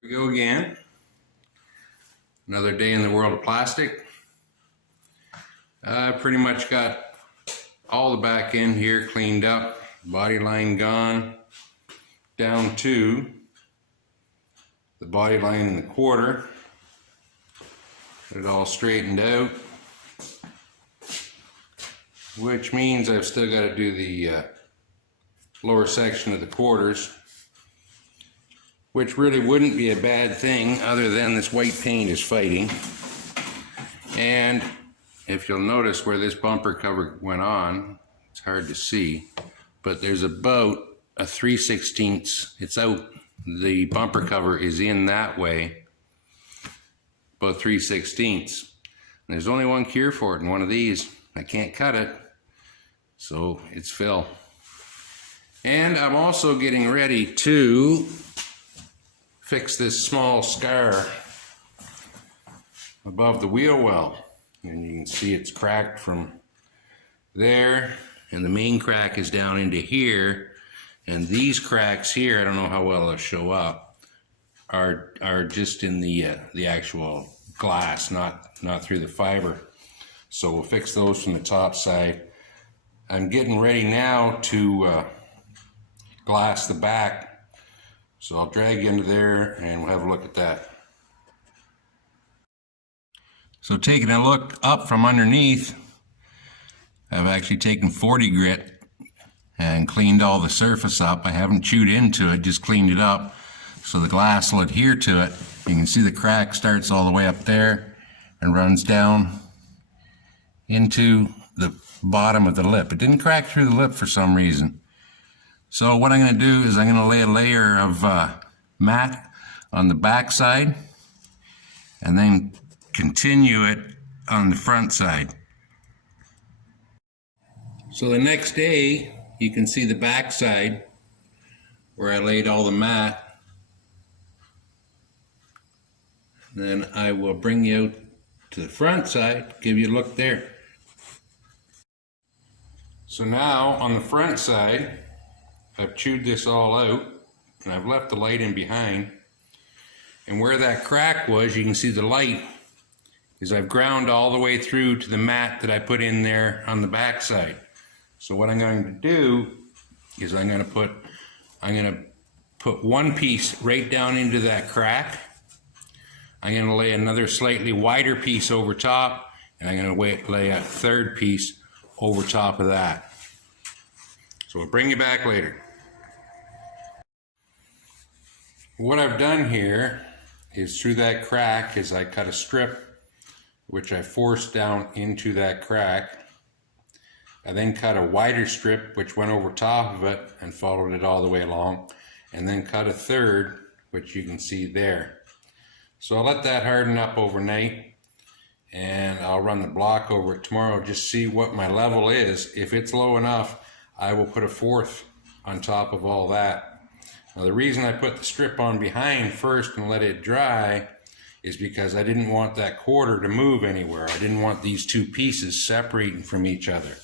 We go again. Another day in the world of plastic. I pretty much got all the back end here cleaned up, body line gone, down to the body line in the quarter. Got it all straightened out, which means I've still got to do the lower section of the quarters, which really wouldn't be a bad thing other than this white paint is fighting. And if you'll notice where this bumper cover went on, it's hard to see, but there's about a 3/16, it's out, the bumper cover is in that way, about 3/16. There's only one cure for it, and one of these. I can't cut it, so it's fill. And I'm also getting ready to fix this small scar above the wheel well. And you can see it's cracked from there, and the main crack is down into here. And these cracks here, I don't know how well they'll show up, are just in the actual glass, not through the fiber. So we'll fix those from the top side. I'm getting ready now to glass the back. So I'll drag you into there and we'll have a look at that. So taking a look up from underneath, I've actually taken 40 grit and cleaned all the surface up. I haven't chewed into it, just cleaned it up so the glass will adhere to it. You can see the crack starts all the way up there and runs down into the bottom of the lip. It didn't crack through the lip for some reason. So what I'm going to do is I'm going to lay a layer of matte on the back side and then continue it on the front side. So the next day you can see the back side where I laid all the matte. Then I will bring you out to the front side, give you a look there. So now on the front side, I've chewed this all out and I've left the light in behind. And where that crack was, you can see the light is I've ground all the way through to the mat that I put in there on the back side. So what I'm going to do is I'm going to put one piece right down into that crack. I'm going to lay another slightly wider piece over top, and I'm going to lay a third piece over top of that. So we'll bring you back later. What I've done here is through that crack is I cut a strip which I forced down into that crack. I then cut a wider strip which went over top of it and followed it all the way along, and then cut a third which you can see there. So I'll let that harden up overnight and I'll run the block over it tomorrow, just see what my level is. If it's low enough, I will put a fourth on top of all that. Now the reason I put the strip on behind first and let it dry is because I didn't want that quarter to move anywhere. I didn't want these two pieces separating from each other.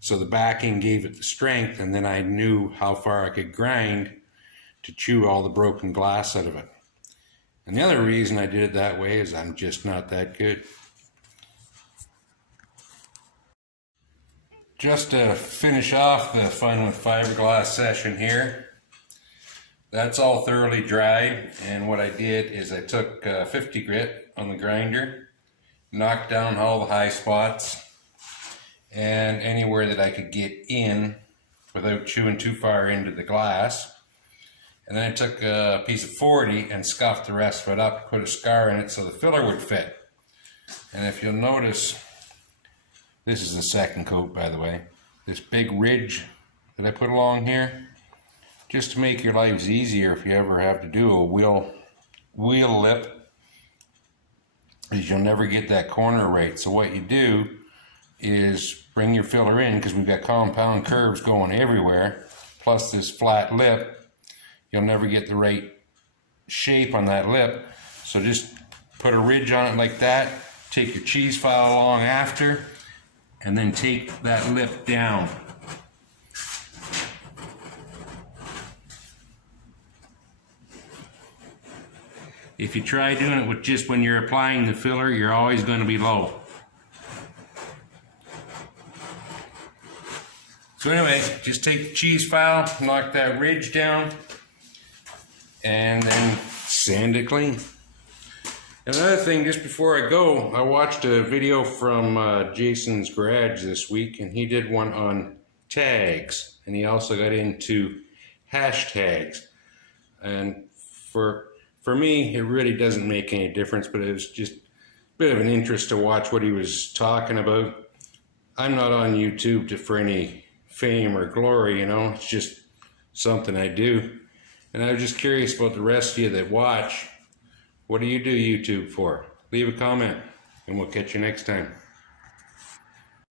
So the backing gave it the strength, and then I knew how far I could grind to chew all the broken glass out of it. And the other reason I did it that way is I'm just not that good. Just to finish off the Fun with Fiberglass session here, that's all thoroughly dried, and what I did is I took 50 grit on the grinder, knocked down all the high spots and anywhere that I could get in without chewing too far into the glass. And then I took a piece of 40 and scuffed the rest of it up, put a scar in it so the filler would fit. And if you'll notice, this is the second coat, by the way, this big ridge that I put along here, just to make your lives easier if you ever have to do a wheel lip, is you'll never get that corner right. So what you do is bring your filler in, because we've got compound curves going everywhere, plus this flat lip, you'll never get the right shape on that lip. So just put a ridge on it like that, take your cheese file along after, and then take that lip down. If you try doing it with just when you're applying the filler, you're always going to be low. So anyway, just take the cheese file, knock that ridge down, and then sand it clean. Another thing, just before I go, I watched a video from Jason's Garage this week, and he did one on tags, and he also got into hashtags. And for me, it really doesn't make any difference, but it was just a bit of an interest to watch what he was talking about. I'm not on YouTube for any fame or glory, you know, it's just something I do. And I was just curious about the rest of you that watch. What do you do YouTube for? Leave a comment, and we'll catch you next time.